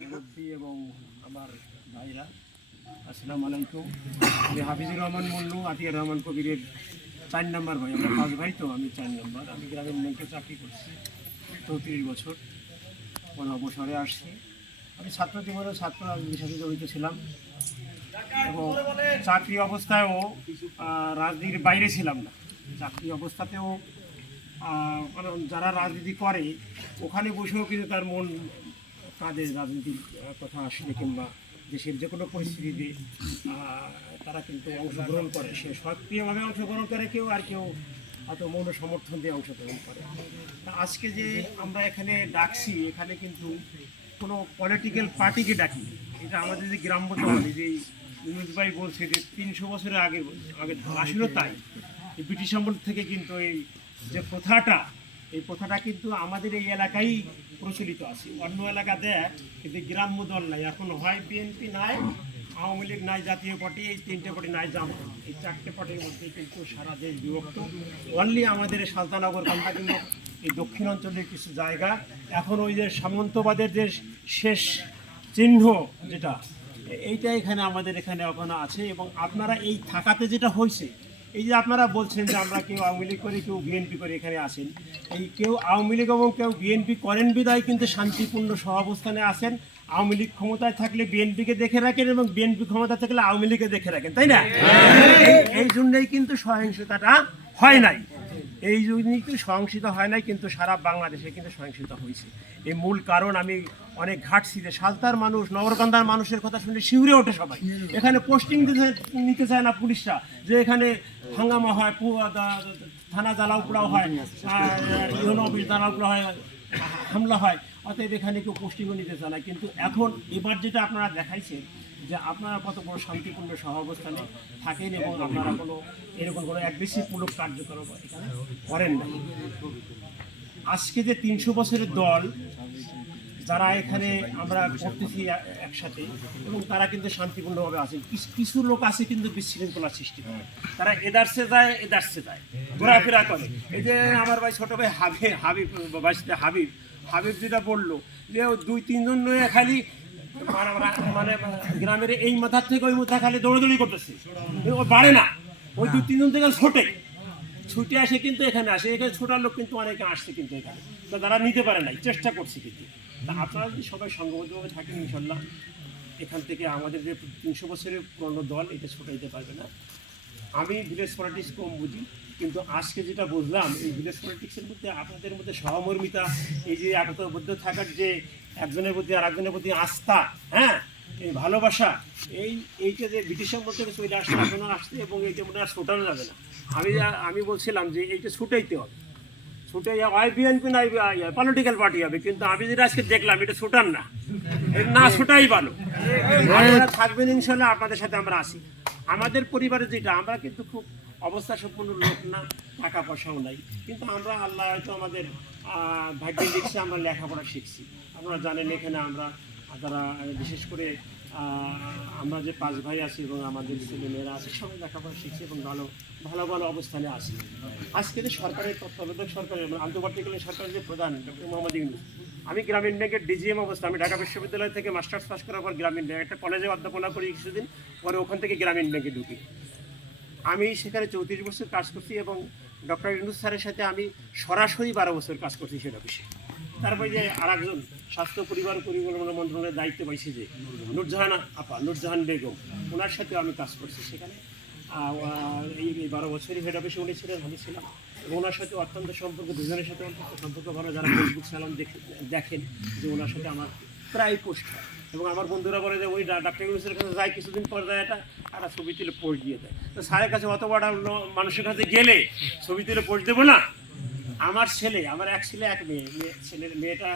মুরব্বী এবং আমার ভাইরা, আসসালামু আলাইকুম। আমি হাফিজুর রহমান মন্নু, আতিয়ার রহমান কবিরের 4 নম্বর ভাই। আমরা 5 ভাই, তো আমি 4 নম্বর। আমি গ্রামীণ ব্যাংকে চাকরি করছি 34 বছর, পরে অবসরে আসছি। আমি ছাত্র জীবনে ছাত্র রাজনীতির সাথে জড়িত ছিলাম এবং চাকরি অবস্থায়ও রাজনীতির বাইরে ছিলাম না। চাকরি অবস্থাতেও মানে যারা রাজনীতি করে ওখানে বসেও কিন্তু তার মন কাঁধে রাজনীতির কথা আসলে, কিংবা দেশের যে কোনো পরিস্থিতিতে তারা কিন্তু অংশগ্রহণ করে। সে সক্রিয়ভাবে অংশগ্রহণ করে কেউ, আর কেউ হয়তো মৌন সমর্থন দিয়ে অংশগ্রহণ করে। তা আজকে যে আমরা এখানে ডাকছি, এখানে কিন্তু কোনো পলিটিক্যাল পার্টিকে ডাকি। এটা আমাদের যে গ্রাম্য দল, যে ইউনুস ভাই বলছে যে 300 বছরের আগে আসলে তাই ব্রিটিশ আমল থেকে কিন্তু এই যে প্রথাটা, এই প্রথাটা কিন্তু আমাদের এই এলাকায় প্রচলিত আছে। অন্য এলাকা দেয় কিন্তু গ্রাম্য দল নাই। এখন হয় বিএনপি নাই, আওয়ামী লীগ নাই, জাতীয় পার্টি, এই 3টে পার্টি নাই, জামাত, এই 4টে পার্টির মধ্যে কিন্তু সারা দেশ বিভক্ত। অনলি আমাদের এই সালতানগর কান্দা কিন্তু এই দক্ষিণ অঞ্চলের কিছু জায়গা এখন ওই যে সামন্তবাদের যে শেষ চিহ্ন যেটা, এইটা এখানে আমাদের এখানে এখনো আছে। এবং আপনারা এই থাকাতে যেটা হয়েছে, এই যে আপনারা বলছেন যে আমরা কেউ আওয়ামী লীগ করি, কেউ বিএনপি করে এখানে আসেন, এই কেউ আওয়ামী লীগ এবং কেউ বিএনপি করেন বিদায় কিন্তু শান্তিপূর্ণ সহাবস্থানে আসেন। আওয়ামী লীগ ক্ষমতায় থাকলে বিএনপিকে দেখে রাখেন এবং বিএনপি ক্ষমতায় থাকলে আওয়ামী লীগকে দেখে রাখেন, তাই না? এই জন্যই কিন্তু সহিংসতাটা হয় নাই। এই জন্যই কিন্তু সহিংসতা হয় নাই, কিন্তু সারা বাংলাদেশে কিন্তু সহিংসতা হয়েছে। এই মূল কারণ আমি অনেক ঘাটছি যে সালতার মানুষ, নগরকান্দার মানুষের কথা শুনে শিউরে ওঠে সবাই। এখানে পোস্টিং নিতে চায় না পুলিশরা, যে এখানে হাঙ্গামা হয়, থানা জ্বালাও পোড়াও হয়, ইউনো অফিস জ্বালাও পোড়া হয়, হামলা হয়। অতএব এখানে কেউ পোস্টিংও নিতে চায় না। কিন্তু এখন এবার যেটা আপনারা দেখাইছেন যে আপনারা কত বড় শান্তিপূর্ণ সহাবস্থানে থাকেন এবং আপনারা কোনো এরকম কোনো অ্যাগ্রেসিভমূলক কার্যকলাপ এখানে করেন না। আজকে যে 300 বছরের দল যারা এখানে আমরা করতেছি একসাথে, এবং তারা কিন্তু শান্তিপূর্ণভাবে আছে। কিছু লোক আছে কিন্তু বিশৃঙ্খলা সৃষ্টি করে, তারা এদারসে যায় এদারসে যায়, ঘোরাফেরা করে। এই যে আমার ভাই ছোটো ভাই হাবিব যেটা বললো যে 2-3 জন নয় খালি মানে গ্রামের এই মাথার থেকে ওই মাথা খালি দৌড়াদৌড়ি করতেছে, ও বাড়ে না। ওই 2-3 জন থেকে ছুটে আসে কিন্তু এখানে আসে। এখানে ছোটার লোক কিন্তু অনেকে আসছে কিন্তু এখানে, তো তারা নিতে পারে নাই, চেষ্টা করছে কিন্তু। তা আপনারা যদি সবাই সংঘবদ্ধভাবে থাকেন, ইনশাল্লাহ এখান থেকে আমাদের যে 300 বছরের পুরনো দল, এটা ছোটাইতে পারবে না। আমি ভিলেজ পলিটিক্স কম বুঝি, কিন্তু আজকে যেটা বুঝলাম এই ভিলেজ পলিটিক্সের মধ্যে আপনাদের মধ্যে সহমর্মিতা, এই যে একতাবদ্ধ থাকার যে একজনের প্রতি আর একজনের প্রতি আস্থা, হ্যাঁ, এই ভালোবাসা, এইটা যে ব্রিটিশ আমল থেকে চলে আসছে, এখনো আসছে, এবং এইটা মনে আর ছোটানো যাবে না। আমি বলছিলাম যে এইটা ছুটাইতে হবে, ছুটে হয় বিএনপি নাই পলিটিক্যাল পার্টি হবে। কিন্তু আমি যেটা আজকে দেখলাম এটা ছুটান না, না ছুটাই ভালো। আপনারা থাকবেন ইনশাল্লাহ, আপনাদের সাথে আমরা আসি। আমাদের পরিবারে যেটা, আমরা কিন্তু খুব অবস্থা সম্পন্ন লোক না, টাকা পয়সাও নাই, কিন্তু আমরা আল্লাহ হয়তো আমাদের ভাগ্যে লিখছে, আমরা লেখাপড়া শিখছি। আপনারা জানেন এখানে আমরা যারা বিশেষ করে আমরা যে 5 ভাই আছি এবং আমাদের ছেলেমেয়েরা আছে, সবাই লেখাপড়া শিখছে এবং ভালো ভালো ভালো অবস্থানে আছে। আজকে যে সরকারের তত্ত্বাবধায়ক সরকারের আন্তর্জাতিক সরকারের যে প্রধান ডক্টর মোহাম্মদ ইউনূস, আমি গ্রামীণ ব্যাংকের ডিজিএম অবস্থা, আমি ঢাকা বিশ্ববিদ্যালয় থেকে মাস্টার্স পাস করার পর গ্রামীণ ব্যাংক একটা কলেজে অধ্যাপনা করি কিছুদিন, পরে ওখান থেকে গ্রামীণ ব্যাংকে ঢুকি। আমি সেখানে 34 বছর কাজ করছি এবং ডক্টর ইউনূস স্যারের সাথে আমি সরাসরি 12 বছর কাজ করছি সেটা অফিসে। তারপরে যে আরেকজন স্বাস্থ্য পরিবার পরিকল্পনা মন্ত্রণালয়ের দায়িত্ব পাইছে যে নুরজাহান বেগম, ওনার সাথেও আমি কাজ করছি সেখানে। এই 12 বছরই হেড অফিসে উনি ছিলেন, আমি ছিলাম। এবং ওনার সাথে অত্যন্ত সম্পর্ক, দুজনের সাথে অত্যন্ত সম্পর্ক ভালো। যারা ফেসবুক সালাম দেখেন যে ওনার সাথে আমার প্রায় পোস্ট হয়, এবং আমার বন্ধুরা বলে যে ওই ডাক্তার ইউনূসের কাছে যায়, কিছুদিন পর যায় এটা আর ছবি তুলে পোস্ট দিয়ে দেয়। তো স্যারের কাছে অত বড় মানুষের কাছে গেলে ছবি তুলে পোস্ট দেবো না? আমার এক ছেলে এক মেয়ে, মেয়েটা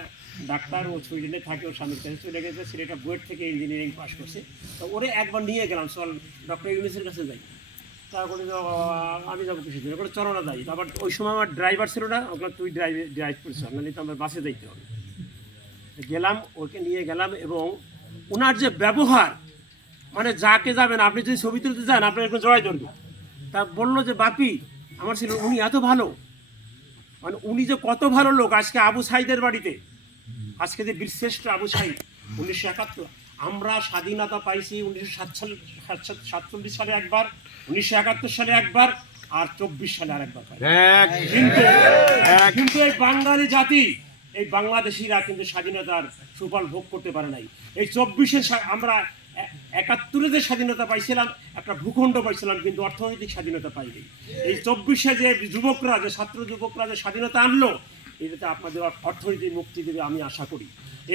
ডাক্তার, ও সুইডেনে থাকে, ওর স্বামীর কাছে চলে গেছে। ছেলেটা বুয়েট থেকে ইঞ্জিনিয়ারিং পাস করছে। তো ওরে একবার নিয়ে গেলাম, চল ডক্টর ইউনূসের কাছে যাই। তারপরে আমি যাবো কিছুদিন, ওখানে চলো না যাই। তারপর ওই সময় আমার ড্রাইভার ছিল না, ওখানে তুই ড্রাইভ করিস, আপনার তো আমার বাসে যাইতে হবে। গেলাম, ওকে নিয়ে গেলাম, এবং ওনার যে ব্যবহার, মানে যাকে যাবেন আপনি যদি ছবি তুলতে যান আপনার একটু জড়াই ধরবে। তা বললো যে বাপি আমার ছিল, উনি এত ভালো, মানে উনি যে কত ভালো লোক। আজকে আবু সাইদের বাড়িতে, আজকে যে বীরশ্রেষ্ঠ আবু সাইদ, 1971 আমরা স্বাধীনতা পাইছি 1947 সালে একবার, 1971 সালে একবার, আর 24 সালে আরেকবার পাই। কিন্তু এই বাঙালি জাতি, এই বাংলাদেশিরা কিন্তু স্বাধীনতার সুফল ভোগ করতে পারে নাই। এই 24-এ আমরা 71-এ যে স্বাধীনতা পাইছিলাম, একটা ভূখণ্ড পাইছিলাম, কিন্তু অর্থনৈতিক স্বাধীনতা পাইনি। এই 24-এ যে যুবকরা, যে ছাত্র যুবকরা যে স্বাধীনতা আনলো, এটাতে আপনাদের অর্থনৈতিক মুক্তি দেবে আমি আশা করি।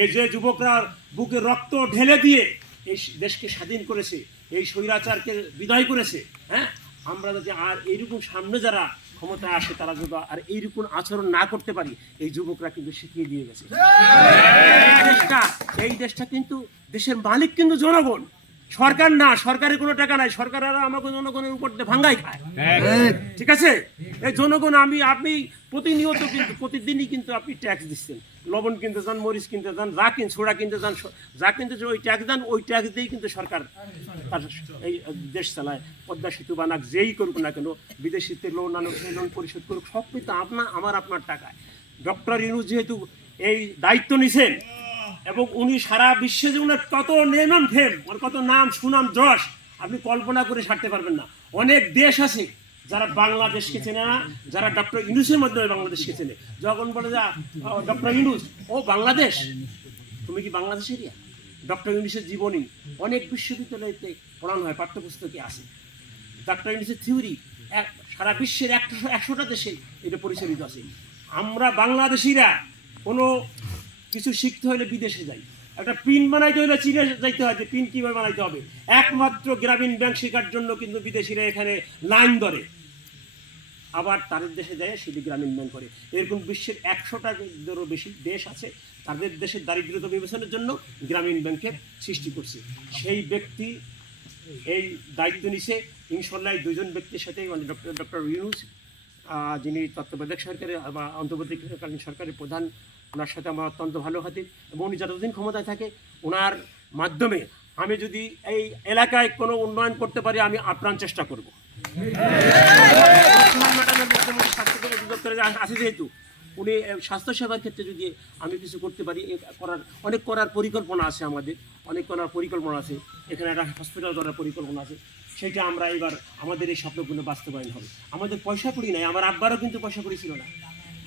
এই যে যুবকরা বুকে রক্ত ঢেলে দিয়ে এই দেশকে স্বাধীন করেছে, এই স্বৈরাচারকে বিদায় করেছে, হ্যাঁ, আমরা যদি আর এইরকম সামনে যারা ক্ষমতায় আসে তারা যদি আর এইরকম আচরণ না করতে পারি, এই যুবকরা কিন্তু শিখিয়ে দিয়ে গেছে। এই দেশটা কিন্তু, দেশের মালিক কিন্তু জনগণ, সরকার না। সরকারের কোনো টাকা নাই, সরকার আমাকে জনগণের উপর দিয়ে ভাঙ্গাই খায়, ঠিক আছে? এই জনগণ, আপনি প্রতিনিয়ত কিন্তু, প্রতিদিনই কিন্তু আপনি ট্যাক্স দিচ্ছেন। লবণ কিনতে যান, মরিচ কিনতে যান, যা ছোড়া কিনতে যান, যা কিনতে ওই ট্যাক্স দেন, ওই ট্যাক্স দিয়েই কিন্তু সরকার তার এই দেশ চালায়। পদ্মা সেতু বানাক, যেই করুক না কেন, বিদেশিতে লোন আনুক, সেই লোন পরিশোধ করুক, সব কিন্তু আপনার টাকায়। ডক্টর ইউনূস যেহেতু এই দায়িত্ব নিছেন, এবং উনি সারা বিশ্বে যে উনার কত নেম ফেম, ওর কত নাম সুনাম যশ আপনি কল্পনা করে ছাড়তে পারবেন না। অনেক দেশ আছে যারা বাংলাদেশকে চেনে না, যারা ডক্টর ইউনূসের মাধ্যমে বাংলাদেশকে চেনে। যখন বলে যা ডক্টর ইউনূস, ও বাংলাদেশ, তুমি কি বাংলাদেশেরই? ডক্টর ইউনূসের জীবনী অনেক বিশ্ববিদ্যালয়তে পড়ানো হয়, পাঠ্যপুস্তকে আছে। ডক্টর ইউনূসের থিওরি সারা বিশ্বের 100টা দেশে এটা পরিচালিত আছে। আমরা বাংলাদেশিরা কোনো কিছু শিখতে হলে বিদেশে যাই, একটা পিন বানাইতে হলে চীনে যাইতে হয়, যে পিন কীভাবে বানাইতে হবে। একমাত্র গ্রামীণ ব্যাংক শেখার জন্য কিন্তু বিদেশিরা এখানে লাইন ধরে, আবার তাদের দেশে যায় সেটি গ্রামীণ ব্যাংক করে। এরকম বিশ্বের 100টারও বেশি দেশ আছে, তাদের দেশের দারিদ্রতা বিবেচনার জন্য গ্রামীণ ব্যাংকের সৃষ্টি করছে। সেই ব্যক্তি এই দায়িত্ব নিছে। ইনশাল্লাহ এই দুজন ব্যক্তির সাথে, মানে ডক্টর ইউনূস, যিনি তত্ত্বাবধায়ক সরকারের বা অন্তর্বর্তীকালীন সরকারের প্রধান, ওনার সাথে আমার অত্যন্ত ভালো খাতির, এবং উনি যতদিন ক্ষমতায় থাকে ওনার মাধ্যমে আমি যদি এই এলাকায় কোনো উন্নয়ন করতে পারি, আমি আপ্রাণ চেষ্টা করব। স্বাস্থ্য আছে যেহেতু, উনি স্বাস্থ্যসেবার ক্ষেত্রে যদি আমি কিছু করতে পারি, করার পরিকল্পনা আছে, আমাদের অনেক করার পরিকল্পনা আছে। এখানে একটা হসপিটাল করার পরিকল্পনা আছে, সেইটা আমরা এবার আমাদের এই স্বপ্নগুলো বাস্তবায়ন হবে। আমাদের পয়সা করি নাই, আমার আব্বারও কিন্তু পয়সা করি ছিল না,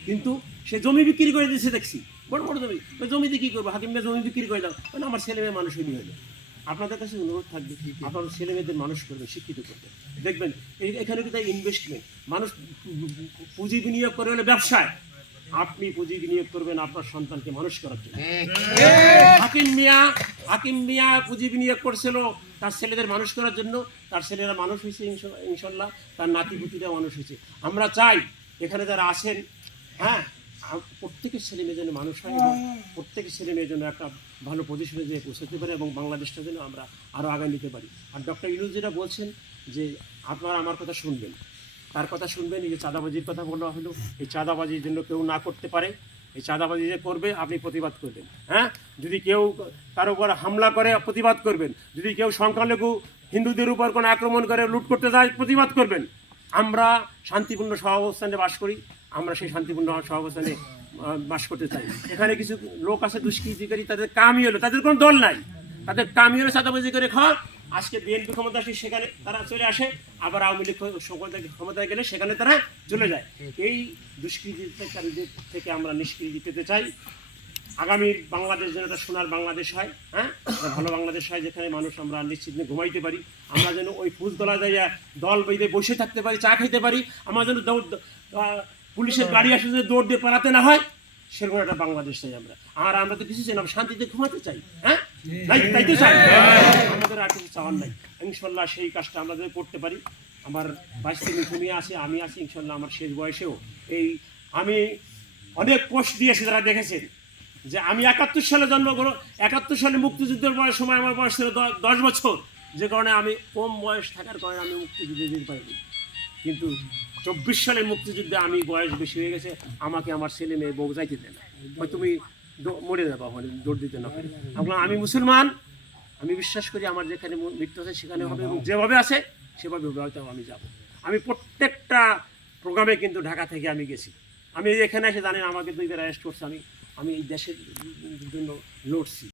কিন্তু সে জমি বিক্রি করে দিয়েছে, দেখছি বড় বড় জমি। ওই জমিতে কী করবো, হাকিমরা জমি বিক্রি করে দাও, মানে আমার ছেলে মেয়ে মানুষ হয়ে হলো। আপনাদের কাছে অনুরোধ থাকবে, আপনার ছেলে মেয়েদের মানুষ করবেন, শিক্ষিত করবেন। দেখবেন এখানে কিন্তু ইনভেস্টমেন্ট, মানুষ পুঁজি বিনিয়োগ করে হলে ব্যবসায়, আপনি পুঁজি বিনিয়োগ করবেন আপনার সন্তানকে মানুষ করার জন্য। হাকিম মিয়া পুঁজি বিনিয়োগ করছিল তার ছেলেদের মানুষ করার জন্য, তার ছেলেরা মানুষ হয়েছে ইনশাল্লাহ, তার নাতিপুতিরা মানুষ হয়েছে। আমরা চাই এখানে যারা আছেন, হ্যাঁ, প্রত্যেকের ছেলে মেয়ের জন্য মানুষ হয়, এবং প্রত্যেকের ছেলে মেয়ের জন্য একটা ভালো পজিশনে যেয়ে পৌঁছাতে পারে, এবং বাংলাদেশটা যেন আমরা আরও আগায় নিতে পারি। আর ডক্টর ইউনূস যেটা বলছেন যে আপনারা আমার কথা শুনবেন, তার কথা শুনবেন। এই যে চাঁদাবাজির কথা বলা হলো, এই চাঁদাবাজির জন্য কেউ না করতে পারে, এই চাঁদাবাজি যে করবে আপনি প্রতিবাদ করবেন। হ্যাঁ, যদি কেউ তার উপর হামলা করে প্রতিবাদ করবেন, যদি কেউ সংখ্যালঘু হিন্দুদের উপর কোনো আক্রমণ করে লুট করতে যায় প্রতিবাদ করবেন। আমরা শান্তিপূর্ণ সহাবস্থানে বাস করি, আমরা সেই শান্তিপূর্ণ সহাবস্থানে বাস করতে চাই। এখানে কিছু লোক আছে দুষ্কৃতিকারী, তাদের কামই হলো, তাদের কোনো দল নাই, তাদের কামই হলো চাঁদাবাজি করে খাওয়া। আজকে বিএনপি ক্ষমতা আসে, সেখানে তারা চলে আসে, আবার আওয়ামী লীগ ক্ষমতায় গেলে সেখানে তারা চলে যায়। এই দুষ্কৃতিকারীদের থেকে আমরা নিষ্কৃতি পেতে চাই। আগামীর বাংলাদেশ যেন একটা সোনার বাংলাদেশ হয়, হ্যাঁ, ভালো বাংলাদেশ হয়, যেখানে মানুষ আমরা নিশ্চিত ঘুমাইতে পারি, আমরা যেন ওই ফুলতলা যাইয়া দল বেঁধে বসে থাকতে পারি, চা খেতে পারি, আমরা যেন পুলিশের গাড়ি আসে দৌড় দিয়ে পালাতে না হয়, সেরকম একটা বাংলাদেশ চাই আমরা। আর আমরা তো কিছু চাই না, শান্তিতে ঘুমাতে চাই, হ্যাঁ, তাই তো চাই, আমাদের আর কিছু চাওয়ার নাই। ইনশাল্লাহ সেই কাজটা আমরা যদি করতে পারি। আমার 22 থেকে তুমি আছে, আমি আছি, ইনশাল্লাহ আমার শেষ বয়সেও আমি অনেক পোস্ট দিয়েছি, যারা দেখেছেন যে আমি 71 সালে জন্মগ্রহণ, 71 সালে মুক্তিযুদ্ধের সময় আমার বয়স ছিল 10 বছর, যে কারণে আমি কম বয়স থাকার কারণে আমি মুক্তিযুদ্ধে দিতে পারিনি। কিন্তু 24 সালের মুক্তিযুদ্ধে আমি বয়স বেশি হয়ে গেছে, আমাকে আমার ছেলে মেয়ে বউ যাইতে দেয় না, হয় তুমি মরে যাবা, মানে দৌড় দিতে না পারি। আমি মুসলমান, আমি বিশ্বাস করি আমার যেখানে মৃত্যু আছে সেখানে হবে, এবং যেভাবে আছে সেভাবে হয়তো আমি যাব। আমি প্রত্যেকটা প্রোগ্রামে কিন্তু ঢাকা থেকে আমি গেছি। আমি এখানে এসে জানেন আমাকে 2 বার অ্যারেস্ট করছে, আমি এই দেশের জন্য লড়ছি।